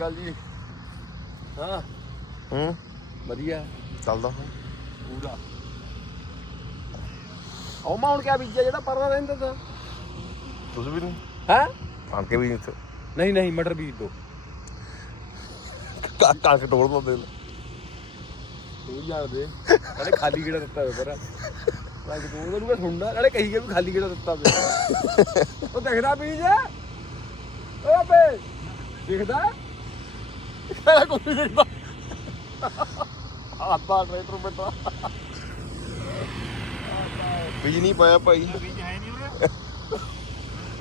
ਅਕਾਲ ਜੀ। ਹਾਂ। ਹੂੰ। ਵਧੀਆ। ਚੱਲਦਾ ਪੂਰਾ। ਉਹ ਮਾ ਹੁਣ ਕਿਆ ਬੀਜਿਆ ਜਿਹੜਾ ਪਰਦਾ ਰਹਿੰਦਾ ਤਾਂ। ਤੁਸੀਂ ਵੀ ਨਹੀਂ। ਹੈ? ਆਣ ਕੇ ਵੀ ਨਹੀਂ ਇੱਥੇ। ਨਹੀਂ ਨਹੀਂ ਮਟਰ ਬੀਜ ਦੋ। ਕਾ ਕਾ ਕੇ ਟੋਲ ਦੋ ਦੇ ਤੂੰ ਜਾਣ ਦੇ। ਨਾਲੇ ਖਾਲੀ ਕਿਹੜਾ ਦਿੱਤਾ ਵੇ ਪਰ। ਮੈਂ ਕਿ ਤੂੰ ਉਹਨੂੰ ਸੁਣਦਾ ਨਾਲੇ ਕਹੀ ਗਿਆ ਵੀ ਖਾਲੀ ਕਿਹੜਾ ਦਿੱਤਾ ਵੇ ਉਹ ਦਿਖਦਾ ਬੀਜ। ਓ ਬੇ ਦਿਖਦਾ। ਕਿਹੜਾ ਕੋਈ ਨਹੀਂ ਆਤਾ ਟਰੈਕਟਰ ਬੇਟਾ ਬੀਜ ਨਹੀਂ ਪਾਇਆ ਭਾਈ।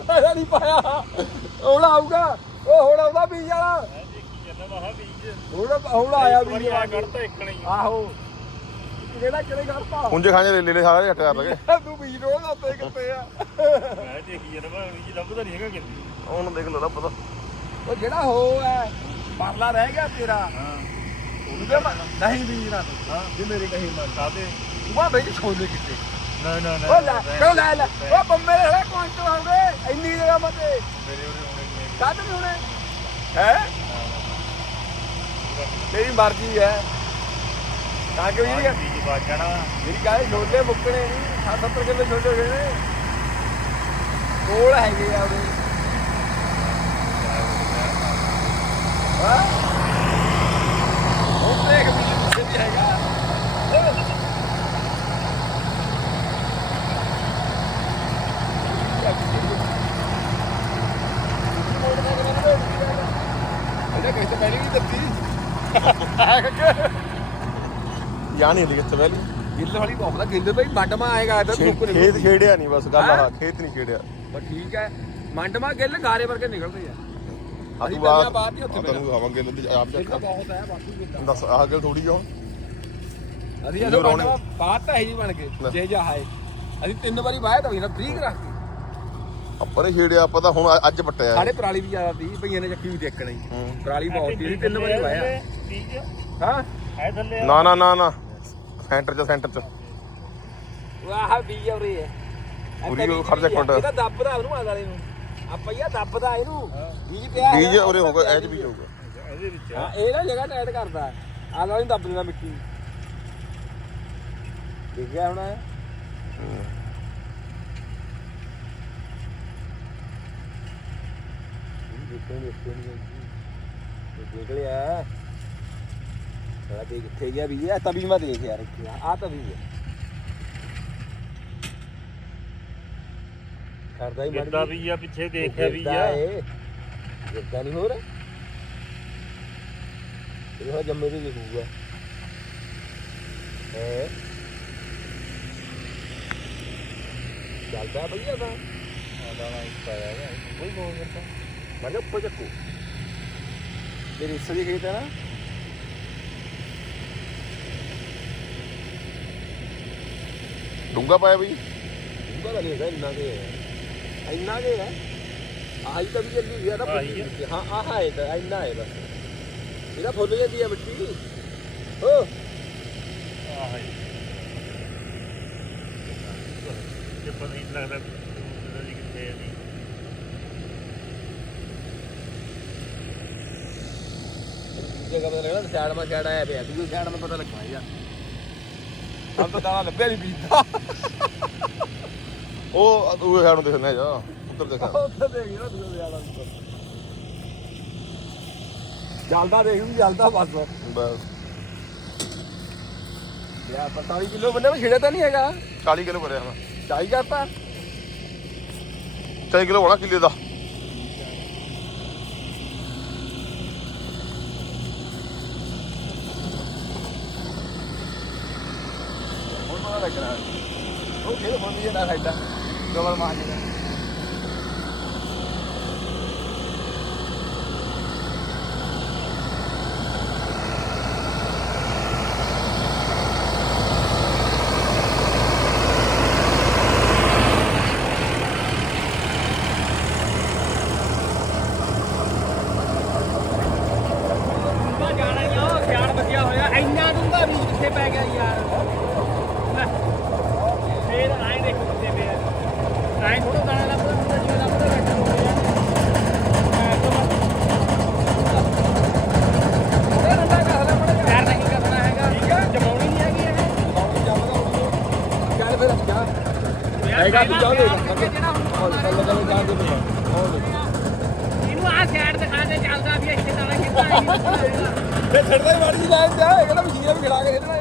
ਆਇਆ ਨਹੀਂ ਪਾਇਆ। ਹੁਣ ਆਊਗਾ। ਉਹ ਹੁਣ ਆਉਂਦਾ ਬੀਜ ਵਾਲਾ। ਹੁਣ ਹੁਣ ਆਇਆ ਬੀਜ ਵਾਲਾ। ਆਹੋ। ਕਿਹੜਾ ਕਿਹੜੇ ਕਰਤਾ ਉਂਝੇ ਖਾਣੇ ਲੈ ਲੈ ਸਾਰੇ ਹਟ ਕਰ ਲਗੇ ਤੂੰ ਬੀਜ ਰੋਣ ਉੱਤੇ ਕਿੱਥੇ ਆ? ਉਹਨੂੰ ਦੇਖ ਲੋ ਪਤਾ ਉਹ ਜਿਹੜਾ ਹੋ ਹੈ ਪਰਲਾ ਰਹਿ ਗਿਆ ਤੇਰਾ। ਉਹਦੇ ਮ- ਨਹੀਂ ਬੀਜਣਾ ਤੂੰ ਜੇ ਮੇਰੇ ਕਹੇ ਮਨ ਕਾਦੇ ਤੂੰ ਆ ਬਈ ਛੋਲੇ ਕਿੱਥੇ? ਉਹ ਲੈ ਕਿਉਂ ਲੈ ਲੈ। ਉਹ ਬੰਮੇ ਦੇ ਕੁਆਂਟਲ ਹੋ ਗਏ ਇੰਨੀ ਜਗ੍ਹਾ ਮਤੇ ਕਾਹਦੇ ਨਹੀਂ ਹੋਣੇ? ਹੈ? ਤੇਰੀ ਮਰਜ਼ੀ ਹੈ। ਤਾਂ ਕਿ ਮੇਰੀ ਮੇਰੀ ਗਾਏ ਛੋਲੇ ਮੁੱਕਣੇ ਨਹੀਂ 70 ਕਿਲੋ ਛੋਲੇ ਨੇ। ਕੋਲ ਹੈਗੇ ਆ ਉਹਦੇ ਹਾਂ ਉਹ ਦੇਖ ਵੀ ਪਿੱਛੇ ਵੀ ਹੈਗਾ ਇਹਦਾ ਕਿਸੇ ਪਹਿਲੇ? ਵੀ ਦਿੱਤੀ ਯਾ ਨਹੀਂ ਕਿੱਥੇ ਵੈਲੀ ਗਿੱਲ ਵਾਲੀ ਬਹੁਤ ਦਾ ਗਿੱਲ ਬਈ ਮੰਡਮਾ ਆਏਗਾ ਤਾਂ ਸੁੱਕ ਨਹੀਂ ਖੇਤ ਖੇੜਿਆ ਨਹੀਂ ਬਸ ਗੱਲ? ਆ ਖੇਤ ਨਹੀਂ ਖੇੜਿਆ ਪਰ ਠੀਕ ਹੈ। ਮੰਡਮਾ ਗਿੱਲ ਗਾਰੇ ਵਰਗੇ ਨਿਕਲਦੇ ਅਸੀਂ ਤੂੰ ਪਹਿਲਾਂ ਬਾਤ ਬਾਤ ਹੀ ਉੱਥੇ ਤੈਨੂੰ ਹਵਾਂਗੇ ਲੱਦੀ ਆਪ ਤਾਂ ਚੱਕ ਬਹੁਤ ਹੈ ਬਾਕੀ ਦੱਸ ਆਹ ਗੱਲ ਥੋੜੀ ਜਿਹਾ ਅਸੀਂ ਮੰਡਮਾ ਬਾਤ ਤਾਂ ਹੈ ਜੀ ਬਣ। ਕੇ ਜੇ ਜਾ ਹੈ ਅਸੀਂ ਤਿੰਨ ਵਾਰੀ ਵਾਇਆ ਤਾਂ ਵੀ ਨਾ ਫ੍ਰੀ ਰੱਖ ਕੇ ਪਰੇ ਛੇੜਿਆ ਪਤਾ ਹੁਣ ਅੱਜ ਪੱਟਿਆ। ਸਾਡੇ ਪਰਾਲੀ ਵੀ ਜ਼ਿਆਦਾ ਸੀ ਭਈਆਂ ਨੇ ਚੱਕੀ ਵੀ ਦੇਖਣੀ। ਹੂੰ। ਪਰਾਲੀ ਬਹੁਤ ਸੀ ਅਸੀਂ ਤਿੰਨ ਵਾਰੀ ਵਾਇਆ। ਹਾਂ? ਨਾ ਨਾ ਨਾ ਨਾ। ਸੈਂਟਰ ਚ ਸੈਂਟਰ ਚ। ਵਾਹ ਬੀਜ ਉਰੇ। ਹੈ ਪੂਰੀ ਉਹ ਖਰਚਾ ਕੁੰਡਾ। ਇਹਦਾ ਦੱਬਦਾ ਉਹਨੂੰ ਆਲੇ ਵਾਲੇ ਨੂੰ। ਆ ਪਈਆ ਦੱਬਦਾ ਇਹਨੂੰ। ਬੀਜ ਪਿਆ ਬੀਜ ਹੈਗਾ, ਉਰੇ ਹੋਊਗਾ ਪਿਆ ਐਜ ਬੀਜ ਹੋਊਗਾ। ਹਾਂ ਇਹ ਨਾ ਜਗ੍ਹਾ ਟਾਈਟ ਕਰਦਾ। ਆਲੇ ਵਾਲੇ ਨੂੰ ਦੱਬ ਦਿੰਦਾ ਮਿੱਟੀ। ਦੇਖ ਗਿਆ ਹੁਣ ਦੇਖੋ ਦੇਖੋ ਨਹੀਂ ਦੇਖ। ਲਿਆ। ਸਾਲਾ ਦੇਖ ਕਿੱਥੇ ਗਿਆ ਵੀ ਇਹ ਤਵੀ ਮੈਂ ਦੇਖ ਯਾਰ ਇੱਥੇ ਆ। ਤਵੀ ਹੈ। ਕਰਦਾ ਹੀ ਗਿਰਦਾ ਵੀ ਆ ਪਿੱਛੇ ਦੇਖਿਆ ਵੀ ਆ। ਜਿੱਦਾਂ ਨਹੀਂ ਹੋ ਰਿਹਾ ਇਹ ਹੋ ਜੰਮੇ ਤੇ ਲਿਖੂਗਾ ਹੈ। ਚੱਲਦਾ ਭਈਆ ਦਾ ਦਾਣਾ ਇੱਕ ਪਾਇਆ ਹੈ ਕੋਈ ਬੋਲ ਕਰਦਾ ਮੈਂ ਕਿਹਾ ਉੱਪਰ ਚੱਕੂ। ਮੇਰੇ ਹਿੱਸੇ ਦੀ ਖੇਤ ਹੈ ਨਾ। ਡੂੰਗਾ ਪਾਇਆ ਬਈ। ਉਹਦਾ ਤਾਂ ਨਹੀਂ ਹੈਗਾ ਇੰਨਾ ਕੇ ਹੈ। ਇੰਨਾ ਕੇ ਹੈ। ਆਹੀ ਤਾਂ ਵੀ ਜਲਦੀ ਨਾ ਆਹੀ ਹੈ। ਹਾਂ ਆਹ ਹੈ ਤਾਂ ਇੰਨਾ ਹੈ ਬਸ। ਇਹਦਾ ਫੁੱਲ ਜਾਂਦੀ ਹੈ ਮਿੱਟੀ। ਓ। ਆਹ ਹੈ। ਜੇ ਪਤਾ ਨਹੀਂ ਲੱਗਦਾ ਪਤਾ ਨਹੀਂ ਕਿੱਥੇ ਹੈ ਨਹੀਂ ਜਗ੍ਹਾ ਪਤਾ ਲੱਗਣਾ ਸਾਈਡ ਮਾ ਸਾਈਡ ਆਇਆ ਪਿਆ ਦੂਜੀ ਸਾਈਡ ਮਾ ਪਤਾ ਲੱਗਣਾ ਯਾਰ ਸਭ ਤੋਂ ਦਾਣਾ ਲੱਭਿਆ ਨਹੀਂ ਬੀਜਦਾ। ਉਹ ਉਹ ਸਾਈਡ ਨੂੰ ਦੇਖਣਾ ਜਾ। ਉੱਤਰ ਦੇਖਾ। ਉੱਥੇ ਦੇਖ ਨਾ ਦੂਜੇ ਸਾਈਡ ਉੱਪਰ ਜਲਦਾ ਦੇਖ ਵੀ ਜਲਦਾ ਬਸ। ਬਸ। ਯਾਰ 45 ਕਿਲੋ ਬੰਦੇ ਵਿੱਚ ਛਿੜਿਆ ਤਾਂ ਨਹੀਂ ਹੈਗਾ। 40 ਕਿਲੋ ਭਰਿਆ ਮੈਂ। ਚਾਈ ਕਰਤਾ। 40 ਕਿਲੋ ਹੋਣਾ ਕਿੱਲੇ ਦਾ। ਹੁਣ ਪਤਾ ਲੱਗਣਾ। ਉਹ ਖੇਡ ਹੁੰਦੀ ਹੈ ਨਾ ਸਾਈਡਾਂ। ਡਬਲ ਮਾਰ ਜਾਣਾ ਹੀ ਆ ਸਿਆਣ ਬੱਜਿਆ ਹੋਇਆ। ਇੰਨਾ ਡੂੰਗਾ ਵੀ ਕਿੱਥੇ ਪੈ ਗਿਆ ਯਾਰ। ਫੇਰ ਆਏ ਦੇਖ ਕਿੱਥੇ ਐਂ ਥੋੜਾ ਗਾਣਾ ਲੱਭਦਾ ਹੁੰਦਾ ਜਿਵੇਂ ਲੱਭਦਾ ਬੈਠਾ ਹੈਗਾ ਤੂੰ ਚਾਹ ਦੇ ਇਹਨੂੰ ਆ ਸਾਈਡ ਦਿਖਾ ਦੇ, ਚੱਲਦਾ ਵੀ ਇੱਥੇ ਤਾਂ ਕਿੱਦਾਂ ਹੈ ਇਹ ਛੱਡਦਾ ਹੀ ਮਾੜੀ ਜੀ ਲਾਈਨ ਤੇ ਆ, ਇਹ ਕਹਿੰਦਾ ਮਸ਼ੀਨਾਂ ਵੀ ਖੜਾ ਕੇ ਇਹਦੇ ਨਾਲ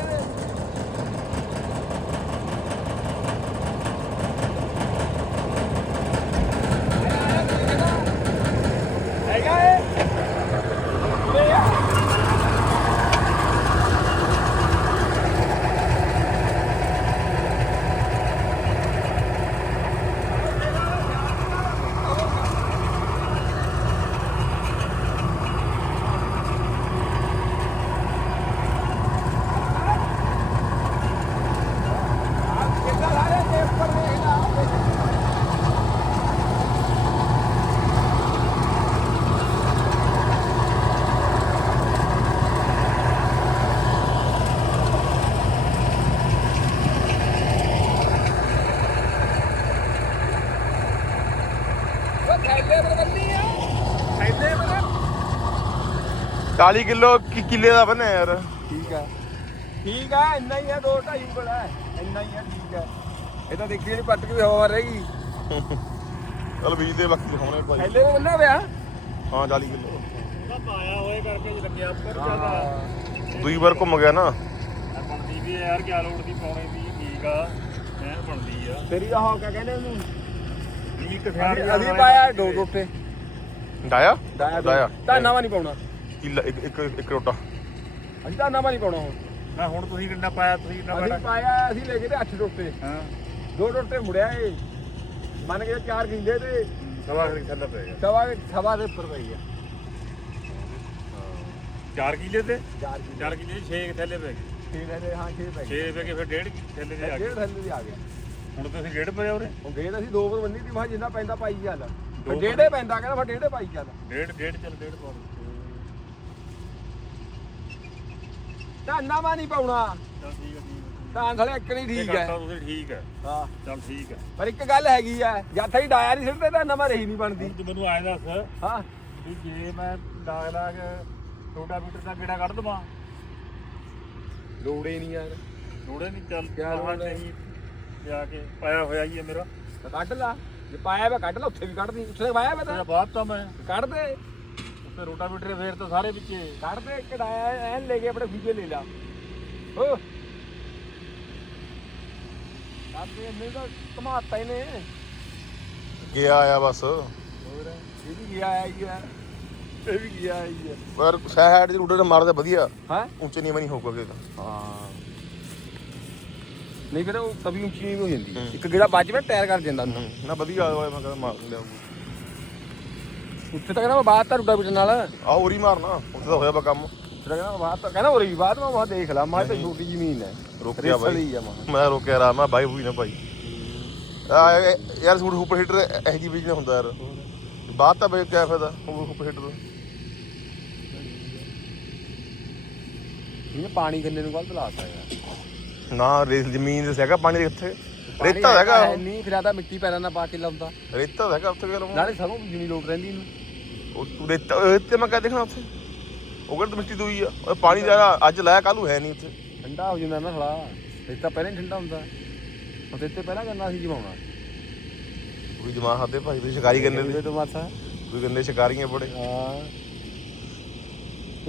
40 ਕਿਲੋ ਕੀ ਕਿੱਲੇ ਦਾ ਬਣਿਆ ਯਾਰ। ਠੀਕ ਆ। ਠੀਕ ਆ ਇੰਨਾ ਹੀ ਆ ਦੋ ਢਾਈ ਉਂਗਲ ਹੈ। ਇੰਨਾ ਹੀ ਆ ਠੀਕ ਆ। ਇਹ ਤਾਂ ਦੇਖੀ ਨਹੀਂ ਪੱਟ ਕੇ ਵੀ ਹਵਾ ਰਹੇਗੀ। ਚਲ ਬੀਜ ਦੇ ਬਾਕੀ ਦਿਖਾਉਣੇ ਭਾਈ। ਥੈਲੇ ਨੂੰ ਬੰਨਾ ਪਿਆ ਹਾਂ 40 ਕਿਲੋ। ਉਹਦਾ ਪਾਇਆ ਹੋਏ ਕਰਕੇ ਜੇ ਲੱਗਿਆ ਉੱਪਰ ਜ਼ਿਆਦਾ। ਦੂਈ ਵਾਰ ਘੁੰਮ ਗਿਆ ਨਾ। ਬਣਦੀ ਵੀ ਹੈ ਯਾਰ ਕਿਆ ਲੋੜ ਦੀ ਪਾਉਣੇ ਦੀ ਠੀਕ ਆ। ਐਨ ਬਣਦੀ ਆ। ਤੇਰੀ ਆਹ ਕਿਆ ਕਹਿੰਦੇ ਉਹਨੂੰ? ਅਸੀਂ ਅਸੀਂ ਪਾਇਆ ਦੋ ਟੋਟੇ ਡਾਇਆ? ਡਾਇਆ। ਧਾਨਾ ਵਾ ਨਹੀਂ ਪਾਉਣਾ। ਕਿੱਲਾ ਇੱਕ ਇੱਕ ਇੱਕ ਰੋਟਾ। ਅਸੀਂ ਧਾਨਾ ਵਾ ਨਹੀਂ ਪਾਉਣਾ ਹੁਣ। ਨਾ ਹੁਣ ਤੁਸੀਂ ਕਿੰਨਾ ਪਾਇਆ ਤੁਸੀਂ ਕਿੰਨਾ ਅਸੀਂ ਪਾਇਆ? ਪਾਇਆ ਅਸੀਂ ਲੈ ਕੇ ਤੇ 8 ਟੋਟੇ ਹਾਂ। ਦੋ ਟੋਟੇ ਮੁੜਿਆ ਏ। ਮੰਨ ਕੇ 4 ਕਿੱਲੇ ਤੇ ਸਵਾ ਖਰੀ ਥੱਲੇ ਪੈ ਗਿਆ। ਸਵਾ ਸਵਾ ਦੇ ਉੱਪਰ ਪਈ ਆ 4 ਕਿਲੇ ਤੇ? 4 ਕਿੱਲੇ। 4 ਕਿਲੇ 6 ਥੱਲੇ ਪੈ ਗਏ। ਛੇ ਥੈਲੇ ਹਾਂ 6 ਪੈ 6 ਪੈ ਗਏ ਫਿਰ ਡੇਢ ਥੱਲੇ ਦੇ ਆ ਗਏ ਗਏ। ਡੇਢ ਥੈਲੇ ਦੀ ਆ ਗਿਆ ਹੁਣ ਤੁਸੀਂ ਡੇਢ ਪਏ ਉਰੇ। ਹੁਣ ਗਏ ਤਾਂ ਅਸੀਂ ਦੋ ਵਾਰ ਬੰਨੀ ਦੀ ਮਾ ਜਿੰਨਾ ਪੈਂਦਾ ਪਾਈ ਚੱਲ। ਡੇਢੇ ਪੈਂਦਾ ਕਹਿੰਦਾ ਫਿਰ ਡੇਢੇ ਪਾਈ ਚੱਲ। ਡੇਢ ਡੇਢ ਚੱਲ ਡੇਢ ਪਾ ਧਾਨਾ ਵਾ ਨਹੀਂ ਪਾਉਣਾ। ਚੱਲ ਠੀਕ ਹੈ ਠੀਕ ਤਾਂ ਥਲੇ ਇੱਕ ਨਹੀਂ ਠੀਕ ਹੈ। ਕਰਤਾ ਤੁਸੀਂ ਠੀਕ ਹੈ। ਹਾਂ। ਚੱਲ ਠੀਕ ਹੈ। ਪਰ ਇੱਕ ਗੱਲ ਹੈਗੀ ਆ ਜਦ ਤਾਈ ਡਾਇਆ ਨਹੀਂ ਸਿੱਟਦੇ ਤਾਂ ਨਵਾਂ ਰਹੀ ਨਹੀਂ ਬਣਦੀ। ਹੁਣ ਤੂੰ ਮੈਨੂੰ ਆਏ ਦੱਸ ਹਾਂ। ਵੀ ਜੇ ਮੈਂ ਲਾਗ ਲਾਗ ਛੋਟਾ ਮੀਟਰ ਦਾ ਗੇੜਾ ਕੱਢ ਦਵਾਂ? ਲੋੜੇ ਨਹੀਂ ਯਾਰ। ਲੋੜੇ ਨਹੀਂ ਚੱਲ ਕਿਆ ਲੋੜ? ਹੈ? ਨਹੀਂ ਜਾ ਕੇ ਪਾਇਆ ਹੋਇਆ ਹੀ ਹੈ ਮੇਰਾ। ਤਾਂ ਕੱਢ ਲਾ। ਜੇ ਪਾਇਆ ਵਾ ਕੱਢ ਲਾ ਉੱਥੇ ਵੀ ਕੱਢ ਦੀ ਉੱਥੇ ਪਾਇਆ ਵਾ ਤੇਰਾ ਤਾਂ ਬਾਤ ਤਾਂ ਮੈਂ। ਕੱਢ ਦੇ। ਉੱਤੇ ਰੋਟਾ ਮੀਟਰ ਫੇਰ ਤਾਂ ਸਾਰੇ ਵਿੱਚੇ ਕੱਢ ਦੇ ਕਢਾਇਆ ਐਨ ਲੈ ਕੇ ਆਪਣੇ ਫੀਜੇ ਲੈ ਲਾ। ਓ। ਕੱਢ ਦੇ ਨਹੀਂ ਤਾਂ ਕਮਾਤਾ ਇਹਨੇ। ਗਿਆ ਆਇਆ ਬਸ। ਹੋਰ ਇਹ ਵੀ ਗਿਆ ਆਇਆ ਹੀ ਆ। ਇਹ ਵੀ ਗਿਆ ਆ ਪਰ ਸਾਈਡ ਦੇ ਰੂਟੇ ਤੇ ਮਾਰਦੇ ਵਧੀਆ। ਹਾਂ? ਉੱਚੇ ਨੀਵਾਂ ਨਹੀਂ ਹੋਊਗਾ ਕਿਤੇ ਹਾਂ। ਨਹੀਂ ਫਿਰ ਉਹ ਤਵੀ ਉੱਚੀ ਨਹੀਂ ਹੋ ਜਾਂਦੀ। ਇੱਕ ਗੇੜਾ ਵੱਜ ਮੈਂ ਟਾਇਰ ਕਰ ਜਾਂਦਾ। ਨਾ ਵਧੀਆ ਹੋਇਆ ਮੈਂ ਕਹਿੰਦਾ ਮਾਰ ਲਿਆ ਉੱਥੇ ਤੱਕ ਨਾ ਬਾਤ ਤਾਂ ਰੁੱਡਾ ਬਿਟਣ ਨਾਲ। ਆ ਉਰੀ ਮਾਰਨਾ ਉੱਥੇ ਤਾਂ ਹੋਇਆ ਵਾ ਕੰਮ। ਉੱਥੇ ਤੱਕ ਨਾ ਬਾਤ ਤਾਂ ਕਹਿੰਦਾ ਉਰੀ ਬਾਤ ਮੈਂ ਬਹੁਤ ਦੇਖ ਲਾ ਮੈਂ ਤਾਂ ਛੋਟੀ ਜ਼ਮੀਨ ਹੈ। ਰੋਕਿਆ ਬਾਈ। ਰੇਸਲੀ ਆ ਮੈਂ। ਮੈਂ ਰੋਕਿਆ ਰਾ ਮੈਂ ਬਾਈ ਹੋਈ ਨਾ ਭਾਈ। ਆ ਇਹ- ਯਾਰ ਸੂਟ ਸੁਪਰ ਹੀਟਰ ਇਹ ਜੀ ਬਿਜਲੀ ਹੁੰਦਾ ਯਾਰ। ਬਾਤ ਤਾਂ ਬਈ ਕਿਆ ਫਾਇਦਾ ਸੁਪਰ ਹੀਟਰ ਦਾ ਇਹਨੇ ਪਾਣੀ ਗੰਨੇ ਨੂੰ ਗਲਤ ਲਾਤਾ ਯਾਰ। ਨਾ ਰੇਸ ਜ਼ਮੀਨ ਦੇ ਹੈਗਾ ਪਾਣੀ ਦੇ ਉੱਥੇ ਰੇਤਾ ਹੈਗਾ। ਉਹ। ਨਹੀਂ ਫਿਰ ਆਦਾ ਮਿੱਟੀ ਪੈਰਾਂ ਨਾਲ ਪਾ ਕੇ ਲਾਉਂਦਾ। ਰੇਤਾ ਹੈਗਾ ਉੱਥੇ ਕਰ ਨਾਲੇ ਸਰੋਂ ਬੀਜਣੀ ਲੋਟ ਰਹਿੰਦੀ ਇਹਨੂੰ। ਉਹ ਰੇਤਾ ਰੇਤੇ ਮੈਂ ਕਹ ਦੇਖਣਾ ਉੱਥੇ? ਉਹ ਕਹਿੰਦਾ ਮਿੱਟੀ ਦੂਈ ਆ? ਉਹ ਪਾਣੀ ਦਾ ਅੱਜ ਲਾਇਆ ਕੱਲੂ ਹੈ ਨਹੀਂ ਉੱਥੇ। ਠੰਡਾ ਹੋ ਜਾਂਦਾ ਨਾ ਥੋੜਾ ਰੇਤਾ ਪਹਿਲਾਂ ਹੀ ਠੰਡਾ ਹੁੰਦਾ। ਉਹ ਤੇ ਪਹਿਲਾਂ ਕਰਨਾ ਸੀ ਜਮਾਉਣਾ। ਕੋਈ ਜਮਾ ਹੱਦੇ ਭਾਈ ਵੀ ਸ਼ਿਕਾਰੀ ਕਰਨੇ ਦੇ ਤੋਂ ਮਾਸਾ ਕੋਈ ਗੰਦੇ ਸ਼ਿਕਾਰੀਆਂ ਬੜੇ। ਹਾਂ।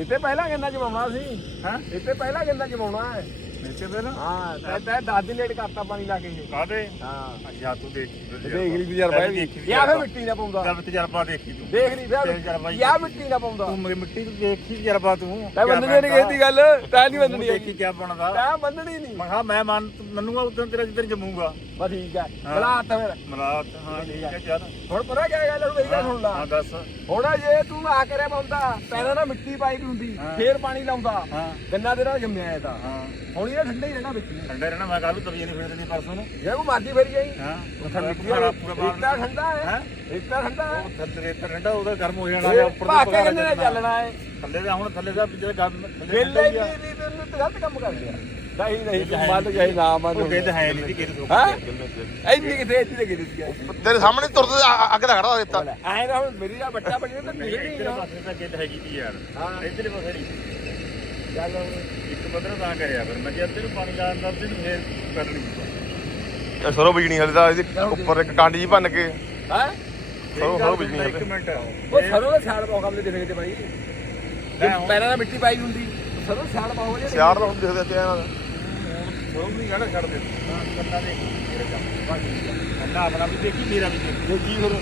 ਇੱਥੇ ਪਹਿਲਾਂ ਕਿੰਨਾ ਜਮਾਉਣਾ ਸੀ। ਹਾਂ? ਇੱਥੇ ਪਹਿਲਾਂ ਕਿੰਨਾ ਜਮਾਉਣਾ ਹੈ। ਨੀਚੇ ਤੇ ਨਾ ਹਾਂ ਤੈ ਤੈ ਦਸ ਦਿਨ ਲੇਟ ਕਰਤਾ ਪਾਣੀ ਲਾ ਕੇ ਇਹ। ਕਾਦੇ ਹਾਂ। ਅੱਛਾ ਤੂੰ ਦੇਖ ਦੇਖ ਲਈ ਤਜਰਬਾ ਇਹ ਵੀ ਯਾ ਫਿਰ ਮਿੱਟੀ ਨਾ ਪਾਉਂਦਾ। ਜਦ ਤਜਰਬਾ ਦੇਖੀ ਤੂੰ। ਦੇਖ ਲਈ ਤਜਰਬਾ ਫਿਰ ਹੀ ਯਾ ਮਿੱਟੀ ਨਾ ਪਾਉਂਦਾ। ਤੂੰ ਮੇਰੀ ਮਿੱਟੀ ਤੂੰ ਦੇਖੀ ਤਜਰਬਾ ਤੂੰ। ਤੈ ਬੰਦਣੀ ਨਹੀਂ ਕਹਿੰਦੀ ਗੱਲ। ਤੈ ਨਹੀਂ ਬੰਦਣੀ ਦੇਖੀ ਹੈਗੀ। ਕਿਆ ਬਣਦਾ। ਤੈ ਬੰਦਣੀ ਨਹੀਂ। ਮੈਂ ਕਿਹਾ ਮੈਂ ਮੰਨ ਮੰਨੂਗਾ ਉਦੋਂ ਤੇਰਾ ਜਿੱਦਣ ਜੰਮੂਗਾ। ਬਸ ਠੀਕ ਹੈ। ਹੱਥ ਫਿਰ। ਮਲਾਤ ਹਾਂ ਠੀਕ ਹੈ ਚੱਲ। ਹੁਣ ਪਤਾ ਕਿਆ ਗੱਲ ਹੈ ਮੇਰੀ ਗੱਲ ਸੁਣ ਲਾ। ਹਾਂ ਦੱਸ। ਹੁਣ ਜੇ ਤੂੰ ਆ ਕਰਿਆ ਪਾਉਂਦਾ ਪਹਿਲਾਂ ਨਾ ਮਿੱਟੀ ਪਾਈ ਵੀ ਹੁੰਦੀ। ਫੇਰ ਪਾਣੀ ਲਾਉਂਦਾ। ਗੰਨਾ ਤੇਰਾ ਜੰਮਿਆ ਇਹ ਤਾਂ। ਹੁਣ ਇਹ ਠੰਡਾ ਹੀ ਰਹਿਣਾ ਵਿੱਚ। ਠੰਡੇ ਰਹਿਣਾ ਮੈਂ ਕੱਲ ਤਵੀਏ ਨਹੀਂ ਫੇਰ ਦੇਣੀ ਪਰਸੋਂ ਨੂੰ। ਜੇ ਕੋ ਮਾਰਦੀ ਫੇਰ ਜਾਈ। ਹਾਂ। ਉਹ ਠੰਡੀ ਪੂਰਾ ਪੂਰਾ ਬਾਹਰ ਇੱਕਾ ਠੰਡਾ ਹੈ? ਇੱਕਾ ਠੰਡਾ ਹੈ। ਉਹ ਥੱਲੇ ਠੰਡਾ ਉਹਦਾ ਗਰਮ ਹੋ ਜਾਣਾ ਜਾਂ ਉੱਪਰ ਪਾ ਕੇ ਚੱਲਣਾ ਹੈ ਥੱਲੇ ਦਾ ਹੁਣ ਥੱਲੇ ਦਾ ਜਿਹੜਾ ਗਰਮ ਵੇਲੇ। ਨਹੀਂ ਤੈਨੂੰ ਤੇ ਗਲਤ ਕੰਮ ਕਰ ਲਿਆ। ਨਹੀਂ ਨਹੀਂ ਤੂੰ ਮੰਨ ਜਾਈ ਨਾ ਮੰਨ ਉਹ ਕਹਿੰਦੇ ਹੈ ਨਹੀਂ ਕਿ ਕਿਹਨੂੰ ਹਾਂ ਐਨੀ ਕਿਥੇ ਇੱਥੇ ਲੱਗੀ ਦਿੱਤੀ ਹੈ ਤੇਰੇ ਸਾਹਮਣੇ ਤੁਰਦੇ ਆ- ਅੱਗ ਦਾ ਖੜਾ ਰੇਤਾ ਐ ਨਾ ਹੁਣ ਮੇਰੀ ਦਾ ਬੱਟਾ ਬਣੀ ਤਾਂ ਨਿਕਲਣੀ ਇੱਧਰ ਆ। ਪਾਸੇ ਤਾਂ ਗਿੱਲ ਹੈਗੀ ਤੀ ਯਾਰ। ਹਾਂ। ਇੱਧਰਲੇ ਪਾਸੇ ਨਹੀਂ। ਚੱਲ ਇੱਕ ਬਦਲ ਤਾਂ ਕਰਿਆ ਫਿਰ। ਮੈਂ ਜੇ ਅੱਧੇ ਨੂੰ ਪਾਣੀ ਲਾਣ ਦਾ ਅੱਧੇ ਨੂੰ ਫੇਰ ਕਰਨੀ ਇਹ ਸਰੋਂ ਬੀਜਣੀ ਹਲੇ ਤਾਂ ਇਹਦੇ ਉੱਪਰ ਇੱਕ ਕਾਂਡੀ ਜੀ ਭੰਨ ਕੇ। ਹੈ? ਸਰੋਂ ਸਰੋਂ ਬੀਜਣੀ ਇੱਕ ਮਿੰਟ। ਉਹ ਸਰੋਂ ਦਾ ਛਾੜ ਪਾਓ ਕਮਲੇ ਦੇਖੇ ਤੇ ਬਾਈ। ਪੈਰਾਂ ਨਾਲ ਮਿੱਟੀ ਪਾਈ ਹੁੰਦੀ ਸਰੋਂ ਦਾ ਛਾੜ ਪਾਓ ਜੇ। ਸਿਆੜ ਤਾਂ ਹੁਣ ਦਿਖਦਾ ਕਿ ਇਹਨਾਂ ਦਾ। ਨਹੀਂ ਗੜਾ ਛੱਡ ਦੇ। ਹਾਂ ਕੰਨਾ ਦੇ ਮੇਰੇ ਕੰਮ ਕੰਨਾ ਆਪਣਾ ਵੀ ਦੇਖੀ ਮੇਰਾ ਵੀ ਦੇਖੀ। ਦੇਖੀ ਫਿਰ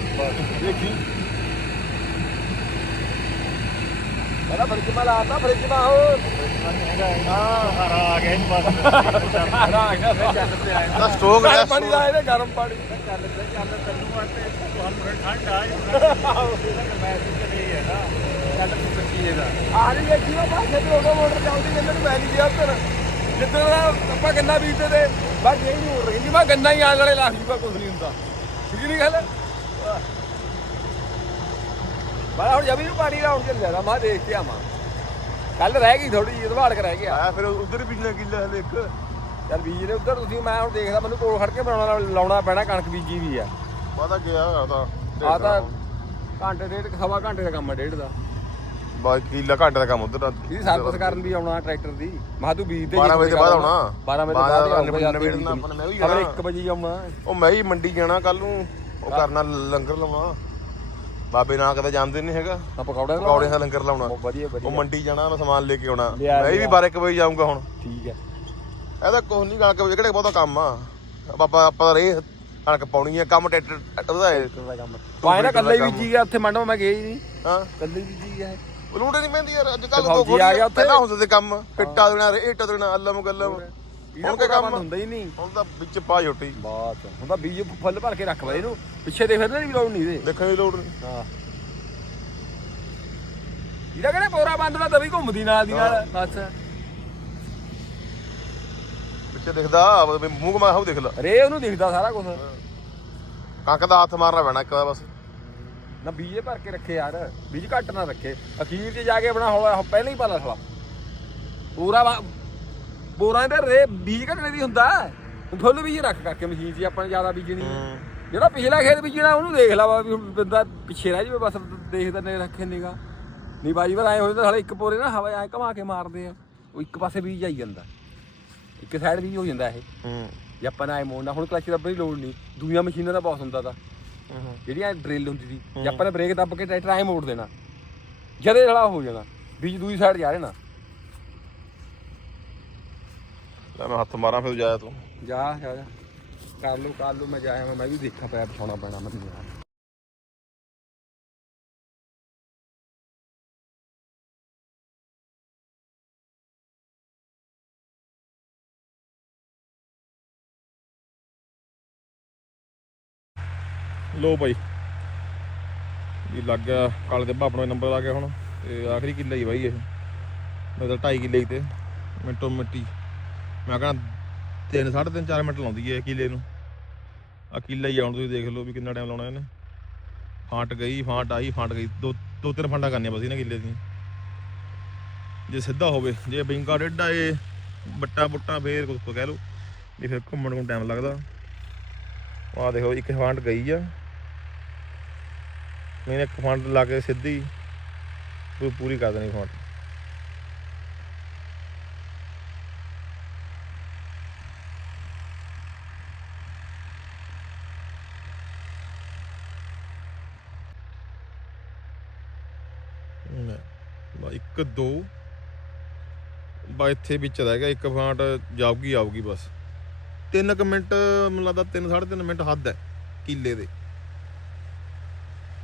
ਦੇਖੀ। ਮੇਰਾ ਫਰਿੱਜ ਮਾ ਲਾਤਾ ਫਰਿੱਜ ਮਾ ਹੋ ਹਾਂ। ਹਰਾ ਆ ਗਿਆ ਇਹਨੂੰ ਬਸ। ਹਰਾ ਆ ਗਿਆ ਫਿਰ ਚੱਲ ਤੇ ਆਇਆ ਤਾਂ ਸਟੋਕ ਹੈ ਗਰਮ ਪਾਣੀ ਲਾਏ ਨੇ ਗਰਮ ਪਾਣੀ। ਚੱਲ ਤੇ ਚੱਲ ਤੈਨੂੰ ਵਾਸਤੇ ਤੁਹਾਨੂੰ ਫਿਰ ਠੰਡ ਆ। ਹੀ ਮੈਂ ਵੀ ਚਲੇ ਗਿਆ ਨਾ। ਚੱਲ ਤੂੰ ਬੱਚੀ ਇਹਦਾ? ਆ ਰਹੀ ਹੈ ਕਿਉਂ ਪਾਸੇ ਤੇ ਉਹਦਾ ਮੋਟਰ ਚੱਲਦੀ ਜਿੰਨਾਂ ਨੂੰ ਮੈਂ ਨਹੀਂ ਗਿਆ ਉੱਧਰ। ਜਿੱਦਾਂ ਦਾ ਆਪਾਂ ਗੰਨਾ ਬੀਜਦੇ ਤੇ ਬਸ ਇਹ ਨਹੀਂ ਉੜ ਰਹੀ। ਮੈਂ ਗੰਨਾ ਹੀ ਆਣ ਵਾਲੇ ਲੱਗ ਜੂਗਾ ਕੁਝ ਨਹੀਂ ਹੁੰਦਾ। ਠੀਕ ਨਹੀਂ ਗੱਲ? ਮੈਂ ਹੁਣ ਜਮੀ ਨੂੰ ਪਾਣੀ ਲਾਉਣ ਚੱਲ ਜਾਦਾ ਮੈਂ ਦੇਖ ਕੇ ਆਵਾਂ। ਕੱਲ ਰਹਿ ਗਈ ਥੋੜੀ ਜਿਹੀ ਦਵਾੜ ਕੇ ਰਹਿ ਗਿਆ। ਆਇਆ ਫਿਰ ਉਧਰ ਹੀ ਬੀਜਣਾ ਕਿੱਲਾ ਹਲੇ ਇੱਕ। ਚੱਲ ਬੀਜ ਨੇ ਉੱਧਰ ਤੁਸੀਂ ਮੈਂ ਹੁਣ ਦੇਖਦਾ ਮੈਨੂੰ ਕੋਲ ਖੜ ਕੇ ਬਣਾਉਣਾ ਲਾਉਣਾ ਪੈਣਾ ਕਣਕ ਬੀਜੀ ਵੀ ਆ। ਪਤਾ ਗਿਆ ਆ ਤਾਂ ਆ ਤਾਂ ਘੰਟੇ ਡੇਢ ਸਵਾ ਘੰਟੇ ਦਾ ਕੰਮ ਆ ਡੇਢ ਦਾ। ਬਾਕੀ ਕਿੱਲਾ ਘੰਟੇ ਦਾ ਕੰਮ ਉਧਰ ਦਾ। ਇਹਦੀ ਸਰਵਿਸ ਕਰਨ ਵੀ ਆਉਣਾ ਟਰੈਕਟਰ ਦੀ। ਮੈਂ ਤੂੰ ਬੀਜ ਦੇ 12 ਵਜੇ ਤੋਂ ਬਾਅਦ ਆਉਣਾ। 12 ਵਜੇ ਤੋਂ ਬਾਅਦ ਆਉਣਾ ਵਜੇ ਨਿਬੇੜਨਾ ਆਪਾਂ ਮੈਂ ਵੀ ਜਾਣਾ। 1 ਵਜੇ ਆਉਣਾ। ਉਹ ਮੈਂ ਹੀ ਮੰਡੀ ਜਾਣਾ ਕੱਲ ਨੂੰ। ਉਹ ਕਰਨਾ ਲੰਗਰ ਲਾਉਣਾ ਬਾਬੇ ਨਾਲ ਕਦੇ ਜਾਂਦੇ ਨਹੀਂ ਹੈਗਾ। ਆ ਪਕੌੜੇ ਪਕੌੜੇ ਦਾ ਲੰਗਰ ਲਾਉਣਾ। ਬਹੁਤ ਵਧੀਆ ਉਹ ਵਧੀਆ ਮੰਡੀ ਜਾਣਾ ਮੈਂ ਸਮਾਨ ਲੈ ਕੇ ਆਉਣਾ। ਮੈਂ ਵੀ ਲਿਆ। 12 ਵਜੇ ਜਾਊਂਗਾ ਹੁਣ। ਠੀਕ ਹੈ। ਇਹਦਾ ਕੁਝ ਨਹੀਂ ਗਾ ਕੇ ਕਿਹੜੇ ਬਹੁਤਾ ਕੰਮ ਆ। ਆਪਾਂ ਆਪਾਂ ਰੇ ਕਣਕ ਪਾਉਣੀ ਆ। ਕੰਮ ਟਰੈਕਟਰ ਉਹਦਾ ਹੈ। ਕੰਮ। ਪਾਏ ਨਾ ਕੱਲੇ ਵੀ ਜੀ ਗਿਆ ਉੱਥੇ ਮੰਡੋ ਮੈਂ ਗਿਆ ਹੀ ਨਹੀਂ ਹਾਂ। ਕੱਲੇ ਵੀ ਜੀ ਗਿਆ ਲੋੜੇ ਨਹੀਂ ਪੈਂਦੀ ਯਾਰ ਅੱਜ ਕੱਲ ਤੇ ਫੌਜੀ ਆ ਗਿਆ ਉੱਥੇ। ਪਹਿਲਾਂ ਹੁੰਦੇ ਤੇ ਕੰਮ ਪਿੱਟਾ ਦੇਣਾ ਰੇਟ ਦੇਣਾ ਅੱਲਮ ਗੱਲਮ। ਇਹਦਾ ਹੁਣ ਕੀ ਕੰਮ ਹੁੰਦਾ ਹੀ ਨਹੀਂ। ਹੁਣ ਤਾਂ ਵਿੱਚ ਪਾ ਜੋਟੀ ਬਾਤ ਹੁਣ ਤਾਂ ਬੀਜ ਫੁੱਲ ਭਰ ਕੇ ਰੱਖ ਵਾ ਇਹਨੂੰ। ਪਿੱਛੇ ਦੇ ਫਿਰਨੇ ਵੀ ਲੋੜ ਨਹੀਂ ਦੇ ਦੇਖਣ ਦੀ ਲੋੜ ਨਹੀਂ। ਹਾਂ। ਇਹਦਾ ਕਿਹੜੇ ਪੋਰਾ ਬੰਦਣਾ ਤਵੀ ਘੁੰਮਦੀ ਨਾਲ ਦੀ ਨਾਲ। ਬਸ ਪਿੱਛੇ ਦਿਖਦਾ ਵੀ ਮੂੰਹ ਹੋ ਦੇਖ ਲੈ। ਰੇ ਉਹਨੂੰ ਦਿਖਦਾ ਸਾਰਾ ਕੁਝ ਕੰਕ ਦਾ ਹੱਥ ਮਾਰਨਾ ਪੈਣਾ ਇੱਕ ਵਾਰ ਬਸ। ਨਾ ਬੀਜੇ ਭਰ ਕੇ ਰੱਖੇ ਯਾਰ ਬੀਜ ਘੱਟ ਨਾ ਰੱਖੇ। ਅਖੀਰ 'ਚ ਜਾ ਕੇ ਆਪਣਾ ਹੌਲਾ ਪਹਿਲਾਂ ਹੀ ਪਾਲਾ ਸਾਲਾ ਪੂਰਾ ਬੋਰਾਂ ਦੇ ਰੇ ਬੀਜ ਘਟਣੇ ਦੀ ਹੁੰਦਾ। ਫੁੱਲ ਬੀਜ ਰੱਖ ਕਰਕੇ ਮਸ਼ੀਨ 'ਚ ਆਪਾਂ ਜ਼ਿਆਦਾ ਬੀਜਣੀ ਹੈ। ਜਿਹੜਾ ਪਿਛਲਾ ਖੇਤ ਬੀਜਣਾ ਉਹਨੂੰ ਦੇਖ ਲਾ ਵਾ ਵੀ ਹੁਣ ਬੰਦਾ ਪਿੱਛੇ ਰਹਿ ਜਾਵੇ ਬਸ ਦੇਖਦਾ ਨੇ ਰੱਖੇ ਨਿਗਾ ਨਹੀਂ ਬਾਜੀ ਵਾਰ ਆਏ ਹੋਏ ਤਾਂ ਸਾਲੇ ਇੱਕ ਪੋਰੇ ਨਾ ਹਵਾ ਐ ਘਮਾ ਕੇ ਮਾਰਦੇ ਆ। ਉਹ ਇੱਕ ਪਾਸੇ ਬੀਜ ਜਾਈ ਜਾਂਦਾ। ਇੱਕ ਸਾਈਡ ਬੀਜ ਹੋ ਜਾਂਦਾ ਇਹ। ਹੂੰ। ਜੇ ਆਪਾਂ ਨੇ ਆਏ ਮੋੜਨਾ ਹੁਣ ਕਲਚ ਦੱਬਣ ਦੀ ਲੋੜ ਨਹੀਂ। ਦੂਜੀਆਂ ਮਸ਼ੀਨਾਂ ਦਾ ਬਹੁਤ ਹੁੰਦਾ ਤਾਂ। ਜਿਹੜੀਆਂ ਡਰਿਲ ਹੁੰਦੀ ਸੀ ਜੇ ਆਪਾਂ ਨੇ ਬ੍ਰੇਕ ਦੱਬ ਕੇ ਟਰੈਕਟਰ ਐ ਮੋੜ ਦੇਣਾ ਜਦੇ ਹਲਾ ਹੋ ਜਾਣਾ ਬੀਜ ਦੂਜੀ ਸਾਈਡ ਜਾ ਰਹਿਣਾ ਲੈ ਮੈਂ ਹੱਥ ਮਾਰਾਂ ਫਿਰ ਜਾਇਆ ਤੂੰ। ਜਾ ਜਾ ਜਾ। ਕਰ ਲਓ ਕਰ ਲਓ ਮੈਂ ਜਾਇਆ ਮੈਂ ਵੀ ਦੇਖਾ ਪਿਆ ਪਛਾਉਣਾ ਪੈਣਾ ਮੈਨੂੰ ਯਾਰ ਲੋ ਭਾਈ ਇਹ ਲੱਗ ਗਿਆ ਕਾਲੇ ਦੇ ਭਾਪਣੋ ਨੰਬਰ ਆ ਗਿਆ ਹੁਣ। ਤੇ ਆਖਰੀ ਕਿੱਲਾ ਹੀ ਬਾਈ ਇਹ। ਮੈਂ ਤਾਂ 2.5 ਕਿੱਲੇ ਤੇ, ਮਿੰਟੋ ਮਿੱਟੀ। ਮੈਂ ਕਹਿੰਦਾ 3 3.5 4 ਮਿੰਟ ਲਾਉਂਦੀ ਹੈ ਕਿੱਲੇ ਨੂੰ। ਆ ਕਿੱਲਾ ਹੀ ਆਉਣ ਤੁਸੀਂ ਦੇਖ ਲਓ ਵੀ ਕਿੰਨਾ ਟਾਈਮ ਲਾਉਣਾ ਇਹਨੇ। ਫਾਂਟ ਗਈ, ਫਾਂਟ ਆਈ, ਫਾਂਟ ਗਈ। ਦੋ ਦੋ, ਤਿੰਨ ਫਾਂਟਾਂ ਕਰਨੀਆਂ ਬਸ ਇਹਨਾਂ ਕਿੱਲੇ ਦੀਆਂ। ਜੇ ਸਿੱਧਾ ਹੋਵੇ, ਜੇ ਬਿੰਗਾ ਡੇਡਾ ਇਹ ਬੱਟਾ ਬੁੱਟਾ ਫੇਰ ਕੁਝ ਕਹਿ ਲਓ। ਵੀ ਫਿਰ ਘੁੰਮਣ ਨੂੰ ਟਾਈਮ ਲੱਗਦਾ। ਆਹ ਦੇਖੋ, ਇੱਕ ਫਾਂਟ ਗਈ ਆ। ਇਹਨੇ ਇੱਕ ਫੰਡ ਲਾ ਕੇ ਸਿੱਧੀ ਕੋਈ ਪੂਰੀ ਕਰ ਦੇਣੀ ਫੰਡ ਇੱਕ ਦੋ। ਬਾ ਇੱਥੇ ਵਿੱਚ ਰਹਿ ਗਿਆ, ਇੱਕ ਫਾਂਟ ਜਾਊਗੀ, ਆਊਗੀ ਬਸ। 3 ਕੁ ਮਿੰਟ, ਮੈਨੂੰ ਲੱਗਦਾ 3 3.5 ਮਿੰਟ ਹੱਦ ਹੈ ਕਿੱਲੇ ਦੇ।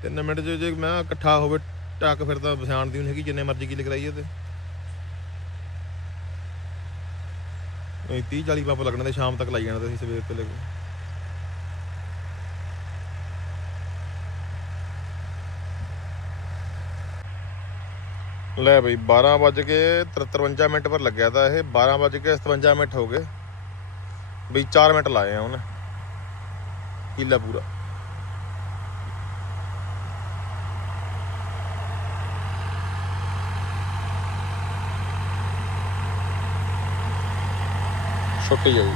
ਤਿੰਨ ਮਿੰਟ ਜੇ ਜੇ ਮੈਂ ਇਕੱਠਾ ਹੋਵੇ, ਟੱਕ ਫਿਰ ਤਾਂ ਪਛਾਣ ਦੀ ਨਹੀਂ ਹੈਗੀ, ਜਿੰਨੇ ਮਰਜ਼ੀ ਕਿੱਲੇ ਕਰਾਈਏ ਤੇ। ਨਹੀਂ 30 40 ਪੰਪ ਲੱਗਣੇ ਤੇ ਸ਼ਾਮ ਤੱਕ ਲਾਈ ਜਾਣਾ ਤੇ ਅਸੀਂ ਸਵੇਰ ਤੋਂ ਲੈ ਕੇ। ਲੈ ਬਈ 12 ਵੱਜ ਕੇ 53 ਮਿੰਟ ਪਰ ਲੱਗਿਆ ਤਾਂ ਇਹ 12 ਵੱਜ ਕੇ 57 ਮਿੰਟ ਹੋ ਗਏ। ਬਈ 4 ਮਿੰਟ ਲਾਏ ਆ ਉਹਨੇ। ਕਿੱਲਾ ਪੂਰਾ। ਛੁੱਟੀ ਜਾਊ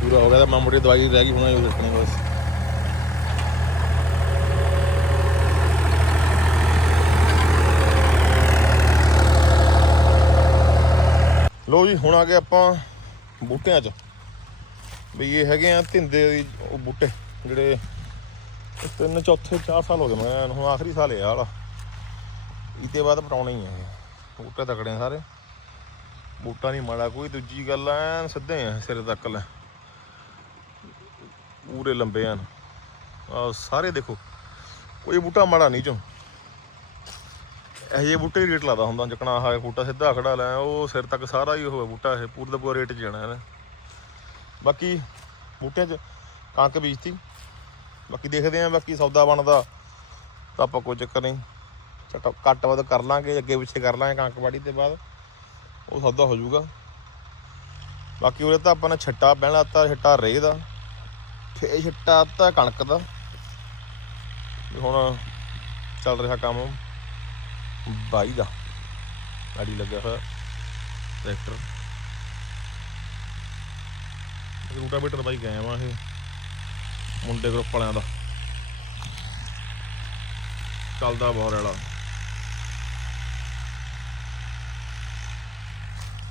ਪੂਰਾ ਹੋ ਗਿਆ ਤਾਂ ਮਾਮੂੜੀ ਦਵਾਈ ਰਹਿ ਗਈ, ਹੁਣ ਇਹ ਦੇਖਣੀ ਬਸ ਲੋ ਜੀ, ਹੁਣ ਆ ਗਏ ਆਪਾਂ ਬੂਟਿਆਂ 'ਚ। ਵੀ ਇਹ ਹੈਗੇ ਆ ਤਿੰਦੇ ਦੀ ਉਹ ਬੂਟੇ, ਜਿਹੜੇ ਤਿੰਨ ਚੌਥੇ ਚਾਰ ਸਾਲ ਹੋ ਗਏ, ਮੈਂ ਹੁਣ ਆਖਰੀ ਸਾਲ ਇਹ ਆ ਵਾਲਾ। ਇਹਦੇ ਬਾਅਦ ਪਟਾਉਣੇ ਹੀ ਆ ਇਹ। ਬੂਟੇ ਤਕੜੇ ਸਾਰੇ। ਬੂਟਾ ਨਹੀਂ ਮਾੜਾ, ਕੋਈ ਦੂਜੀ ਗੱਲ ਐ ਸਿੱਧੇ ਆ, ਸਿਰ ਤੱਕ ਲੈ। ਪੂਰੇ ਲੰਬੇ ਹਨ ਆ ਸਾਰੇ ਦੇਖੋ, ਕੋਈ ਬੂਟਾ ਮਾੜਾ ਨਹੀਂ ਚੋਂ। ਇਹ ਜੇ ਬੂਟੇ ਰੇਟ ਲਾਦਾ ਹੁੰਦਾ, ਜਕਣਾ ਆਹ ਬੂਟਾ ਸਿੱਧਾ ਖੜਾ ਲੈ, ਉਹ ਸਿਰ ਤੱਕ ਸਾਰਾ ਹੀ ਉਹ ਬੂਟਾ ਇਹ, ਪੂਰਾ ਦਾ ਪੂਰਾ ਰੇਟ 'ਚ ਜਾਣਾ ਇਹਨੇ ਬਾਕੀ ਬੂਟਿਆਂ 'ਚ ਕਣਕ ਬੀਜਤੀ। ਬਾਕੀ ਦੇਖਦੇ ਆਂ, ਬਾਕੀ ਸੌਦਾ ਬਣਦਾ, ਤਾਂ ਆਪਾਂ ਕੋਈ ਚੱਕਰ ਨਹੀਂ। ਚੱਟ ਕੱਟ ਵੱਧ ਕਰ ਲਾਂਗੇ, ਅੱਗੇ ਪਿੱਛੇ ਕਰ ਲਾਂਗੇ ਕਣਕ ਵਾੜੀ ਤੇ ਬਾਅਦ। ਉਹ ਸੌਦਾ ਹੋ ਜਾਊਗਾ। ਬਾਕੀ ਉਹਦੇ ਤਾਂ ਆਪਾਂ ਨੇ ਛੱਟਾ ਪਹਿਣਾ ਤਾਂ ਛੱਟਾ ਰੇਹ ਦਾ। ਫੇ ਛੱਟਾ ਤਾਂ ਕਣਕ ਦਾ। ਹੁਣ ਚੱਲ ਰਿਹਾ ਕੰਮ ਬਾਈ ਦਾ। ਗਾੜੀ ਲੱਗਿਆ ਹੋਇਆ ਟਰੈਕਟਰ। ਰੂਟਾਵੇਟਰ ਬਾਈ ਗਏ ਆ ਇਹ ਮੁੰਡੇ ਗਰੁੱਪ ਵਾਲਿਆਂ ਦਾ। ਚੱਲਦਾ ਬਹੁਤ ਰੈਲਾ।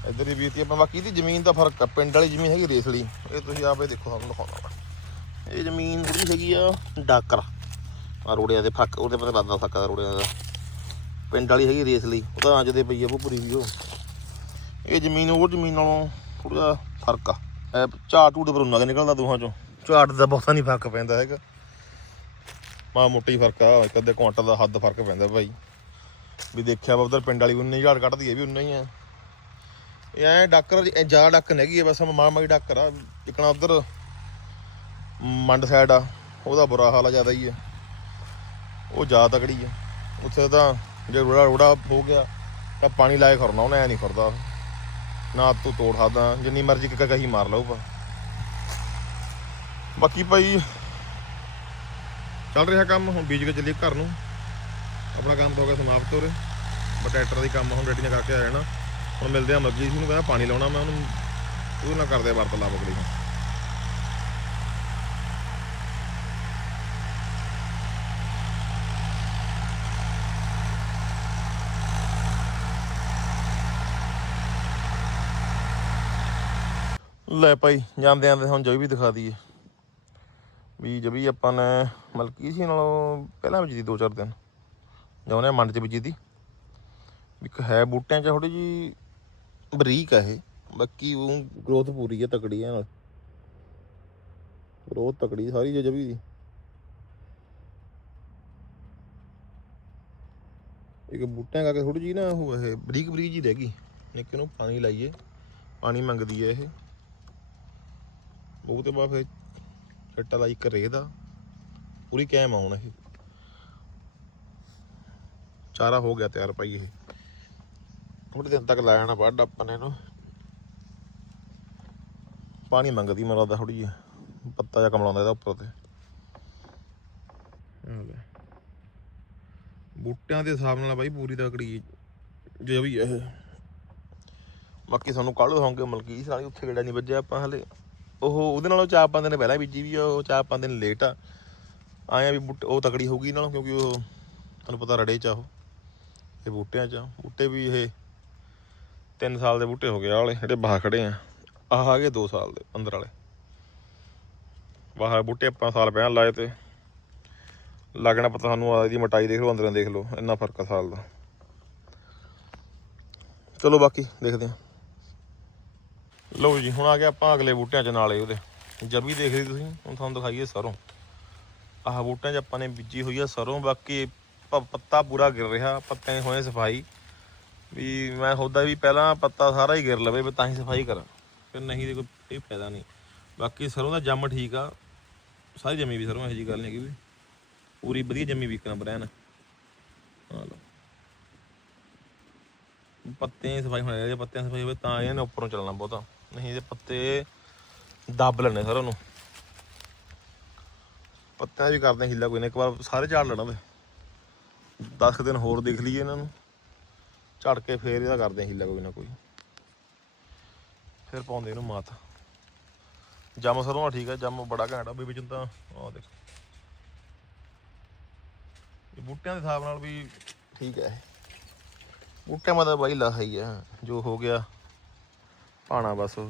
ਇੱਧਰ ਹੀ ਬੀਤੀ ਆਪਾਂ ਬਾਕੀ ਦੀ ਜ਼ਮੀਨ ਦਾ ਫ਼ਰਕ ਆ। ਪਿੰਡ ਵਾਲੀ ਜ਼ਮੀਨ ਹੈਗੀ ਰੇਸਲੀ ਇਹ ਤੁਸੀਂ ਆਪੇ ਦੇਖੋ, ਤੁਹਾਨੂੰ ਦਿਖਾਉਣਾ ਮੈਂ। ਇਹ ਜ਼ਮੀਨ ਜਿਹੜੀ ਹੈਗੀ ਆ, ਡਾਕਰ। ਆ ਰੋੜਿਆਂ ਦੇ ਫੱਕ ਉਹਦੇ ਪਤਾ ਲੱਗਦਾ ਫੱਕ ਦਾ ਰੋੜਿਆਂ ਦਾ। ਪਿੰਡ ਵਾਲੀ ਹੈਗੀ ਰੇਸਲੀ ਉਹਦਾ ਅੱਜ ਦੇ ਪਈ ਆ ਭੁਪਰੀ ਵੀ ਉਹ ਇਹ ਜ਼ਮੀਨ, ਉਹ ਜ਼ਮੀਨ ਨਾਲੋਂ ਥੋੜਾ ਜਿਹਾ ਫ਼ਰਕ ਆ। ਝਾੜ ਝੂੜ ਬਰੂਨਾ ਕੇ ਨਿਕਲਦਾ ਦੋਹਾਂ ਚੋਂ। ਝਾੜ ਦਾ ਬਹੁਤਾ ਨਹੀਂ ਫ਼ਰਕ ਪੈਂਦਾ ਹੈਗਾ। ਮਾ ਮੋਟੀ ਫ਼ਰਕ ਆ, ਇੱਕ ਅੱਧੇ ਕੁਆਂਟਲ ਦਾ ਹੱਦ ਫ਼ਰਕ ਪੈਂਦਾ ਭਾਈ। ਵੀ ਦੇਖਿਆ ਵਾ, ਉਧਰ ਪਿੰਡ ਵਾਲੀ ਉਨੀ ਝਾੜ ਕੱਢਦੀ ਹੈ ਵੀ ਉਨਾ ਹੀ ਆ। ਇਹ ਐ ਡਾਕਰ ਜ਼ਿਆਦਾ ਡੱਕ ਨਹੀਂ ਹੈਗੀ ਆ ਬਸ ਮਾਂ ਮਾਈ ਡਾਕਰ ਆ। ਜਿਕਣਾ ਉਧਰ ਮੰਡ ਸਾਈਡ ਆ, ਉਹਦਾ ਬੁਰਾ ਹਾਲ ਆ ਜ਼ਿਆਦਾ ਹੀ ਆ। ਉਹ ਜ਼ਿਆਦਾ ਤਕੜੀ ਆ। ਉੱਥੇ ਤਾਂ ਜੇ ਰੋੜਾ ਰੋੜਾ ਹੋ ਗਿਆ, ਤਾਂ ਪਾਣੀ ਲਾਏ ਖੜਨਾ, ਉਹਨੇ ਐ ਨਹੀਂ ਖੜਦਾ। ਨਾ ਤੂੰ ਤੋੜ ਸਕਦਾ, ਜਿੰਨੀ ਮਰਜ਼ੀ ਕ ਕਹੀ ਮਾਰ ਲਊ ਬਾਕੀ ਭਾਈ, ਚੱਲ ਰਿਹਾ ਕੰਮ, ਹੁਣ ਬੀਜ ਕੇ ਚੱਲੀਏ ਘਰ ਨੂੰ। ਆਪਣਾ ਕੰਮ ਤਾਂ ਹੋ ਗਿਆ ਸਮਾਪਤ ਹੋਰੇ ਬਟ ਟਰੈਕਟਰ ਦੀ ਕੰਮ ਹੁਣ ਰੈਡੀ ਨੇ ਕਰਕੇ ਆ ਜਾਣਾ। ਹੁਣ ਮਿਲਦੇ ਆ ਮਰਜ਼ੀ ਨੂੰ ਕਹਿੰਦਾ ਪਾਣੀ ਲਾਉਣਾ ਮੈਂ ਉਹਨੂੰ ਉਹ ਨਾ ਕਰਦੇ ਵਾਰਤਾਲਾਪ ਅਗਲੀ ਨੂੰ। ਲੈ ਭਾਈ, ਜਾਂਦੇ ਆਂਦੇ ਹੁਣ ਜੋਈ ਵੀ ਦਿਖਾ ਦਈਏ। ਵੀ ਜਬੀ ਆਪਾਂ ਨੇ ਮਲਕੀ ਸੀ ਨਾਲੋਂ ਪਹਿਲਾਂ ਬੀਜੀ ਦੋ ਚਾਰ ਦਿਨ। ਜਾਉਨੇ ਮੰਡ ਚ ਬੀਜੀ ਦੀ ਇੱਕ ਹੈ ਬੂਟਿਆਂ ਚ ਥੋੜੀ ਜੀ ਬਰੀਕ ਆ ਇਹ। ਬਾਕੀ ਉਹ ਗਰੋਥ ਪੂਰੀ ਆ ਤਕੜੀ ਆ ਨਾਲ। ਗਰੋਥ ਤਕੜੀ, ਸਾਰੀ ਜੇ ਜਬੀ ਦੀ ਇੱਕ ਬੂਟਿਆਂ ਕਰਕੇ ਥੋੜੀ ਜੀ ਨਾ ਉਹ ਇਹ ਬਰੀਕ ਬਰੀਕ ਜੀ ਰਹਿ ਗਈ। ਨਿੱਕੇ ਨੂੰ ਪਾਣੀ ਲਾਈਏ, ਪਾਣੀ ਮੰਗਦੀ ਹੈ ਇਹ। ਉਹ ਤੇ ਬਾਅਦ ਫਿਰ ਛੱਟਾ ਲਾਈ ਘਰੇ ਦਾ। ਪੂਰੀ ਕੈਮ ਆਉਣ ਇਹ। ਚਾਰਾ ਹੋ ਗਿਆ ਤਿਆਰ ਭਾਈ ਇਹ। ਥੋੜੇ ਦਿਨ ਤੱਕ ਲਾ ਜਾਣਾ ਵੱਢ ਆਪਾਂ ਨੇ ਇਹਨੂੰ। ਪਾਣੀ ਮੰਗਦੀ ਮੈਨੂੰ ਲੱਗਦਾ ਥੋੜੀ ਜਿਹੀ। ਪੱਤਾ ਜਿਹਾ ਕਮਲਾਉਂਦਾ ਇਹਦਾ ਉੱਪਰ ਤੇ। ਬੂਟਿਆਂ ਦੇ ਹਿਸਾਬ ਨਾਲ ਬਾਈ ਪੂਰੀ ਤਕੜੀ ਜੇ ਵੀ ਇਹ। ਬਾਕੀ ਸਾਨੂੰ ਕੱਲ ਹੋਣਗੇ ਮਲਕੀ ਸਾਲੀ ਉੱਥੇ ਕਿਹੜਾ ਨਹੀਂ ਵੱਜਿਆ ਆਪਾਂ ਹਲੇ। ਉਹ ਉਹਦੇ ਨਾਲੋਂ ਚਾਰ ਪੰਜ ਦਿਨ ਪਹਿਲਾਂ ਬੀਜੀ ਵੀ ਉਹ ਚਾਰ ਪੰਜ ਦਿਨ ਲੇਟ ਆ। ਆਇਆ ਵੀ ਬੂਟੇ ਉਹ ਤਕੜੀ ਹੋਊਗੀ ਨਾਲੋਂ ਕਿਉਂਕਿ ਉਹ ਤੁਹਾਨੂੰ ਪਤਾ ਰੜੇ ਚ ਆ ਉਹ। ਇਹ ਬੂਟਿਆਂ ਚ। ਬੂਟੇ ਵੀ ਇਹ 3 ਸਾਲ ਦੇ ਬੂਟੇ ਹੋ ਗਏ ਆਹ ਵਾਲੇ, ਜਿਹੜੇ ਬਾਹਰ ਖੜੇ ਆ। ਆਹ ਆ ਗਏ 2 ਸਾਲ ਦੇ, ਅੰਦਰ ਵਾਲੇ। ਬਾਹਰ ਬੂਟੇ ਆਪਾਂ ਸਾਲ ਪਹਿਲਾਂ ਲਾਏ ਤੇ ਲੱਗਣਾ ਪਤਾ ਸਾਨੂੰ ਆ ਇਹਦੀ ਮਟਾਈ ਦੇਖ ਲਓ, ਅੰਦਰੋਂ ਦੇਖ ਲਓ, ਇੰਨਾ ਫ਼ਰਕ ਆ ਸਾਲ ਦਾ। ਚਲੋ ਬਾਕੀ ਦੇਖਦੇ ਹਾਂ ਲਓ ਜੀ, ਹੁਣ ਆ ਗਿਆ ਆਪਾਂ ਅਗਲੇ ਬੂਟਿਆਂ ਚ ਨਾਲੇ ਉਹਦੇ। ਜਬੀ ਦੇਖ ਲਈ ਤੁਸੀਂ, ਹੁਣ ਤੁਹਾਨੂੰ ਦਿਖਾਈਏ ਸਰੋਂ। ਆਹ ਬੂਟਿਆਂ 'ਚ ਆਪਾਂ ਨੇ ਬੀਜੀ ਹੋਈ ਆ ਸਰੋਂ, ਬਾਕੀ ਪੱਤਾ ਪੂਰਾ ਗਿਰ ਰਿਹਾ, ਪੱਤਿਆਂ ਪੱਤੇ ਹੋਏ ਸਫ਼ਾਈ। ਵੀ ਮੈਂ ਸੋਚਦਾ ਵੀ ਪਹਿਲਾਂ ਪੱਤਾ ਸਾਰਾ ਹੀ ਗਿਰ ਲਵੇ, ਵੀ ਤਾਂ ਹੀ ਸਫ਼ਾਈ ਕਰਾਂ। ਫਿਰ ਨਹੀਂ ਤੇ ਕੋਈ ਇਹ ਫਾਇਦਾ ਨਹੀਂ। ਬਾਕੀ ਸਰੋਂ ਦਾ ਜੰਮ ਠੀਕ ਆ। ਸਾਰੀ ਜੰਮੀ ਵੀ ਸਰੋਂ, ਇਹੋ ਜੀ ਗੱਲ ਨਹੀਂ ਹੈਗੀ ਵੀ। ਪੂਰੀ ਵਧੀਆ ਜੰਮੀ ਵਿਕਣਾ ਕਰਾਂ ਬਰੈਨ ਆ ਲਓ। ਪੱਤੇ ਸਫ਼ਾਈ ਹੋਣੀ ਚਾਹੀਦੀ, ਪੱਤਿਆਂ ਦੀ ਸਫ਼ਾਈ ਹੋਵੇ ਤਾਂ ਇਹਨੇ ਉੱਪਰੋਂ ਚੱਲਣਾ ਬਹੁਤਾ। ਨਹੀਂ ਇਹਦੇ ਪੱਤੇ ਦੱਬ ਲੈਣੇ ਸਰ ਉਹਨੂੰ ਪੱਤਿਆਂ ਵੀ ਕਰਦੇ ਹਾਂ ਕੋਈ ਨਾ, ਇੱਕ ਵਾਰ ਸਾਰੇ ਝਾੜ ਲੈਣਾ ਵੇ। 10 ਦਿਨ ਹੋਰ ਦੇਖ ਲਈਏ ਇਹਨਾਂ ਨੂੰ। ਝੜ ਕੇ ਫੇਰ ਇਹਦਾ ਕਰਦੇ ਹਾਂ ਹੀਲਾ ਕੋਈ ਨਾ ਕੋਈ। ਫਿਰ ਪਾਉਂਦੇ ਇਹਨੂੰ ਮਾਤ। ਜੰਮ ਸਰੋਂ ਆ, ਠੀਕ ਆ, ਜੰਮ ਬੜਾ ਘੈਂਟ ਆ। ਵੀ ਵਿੱਚ ਤਾਂ ਆਹ ਦੇਖੋ। ਇਹ ਬੂਟਿਆਂ ਦੇ ਹਿਸਾਬ ਨਾਲ ਵੀ ਠੀਕ ਹੈ ਬੂਟਿਆਂ ਮਤਲਬ ਤਾਂ ਬਾਈ ਲਾਹਾ ਹੀ ਆ, ਜੋ ਹੋ ਗਿਆ ਪਾਣਾ ਬਸ। ਉਹ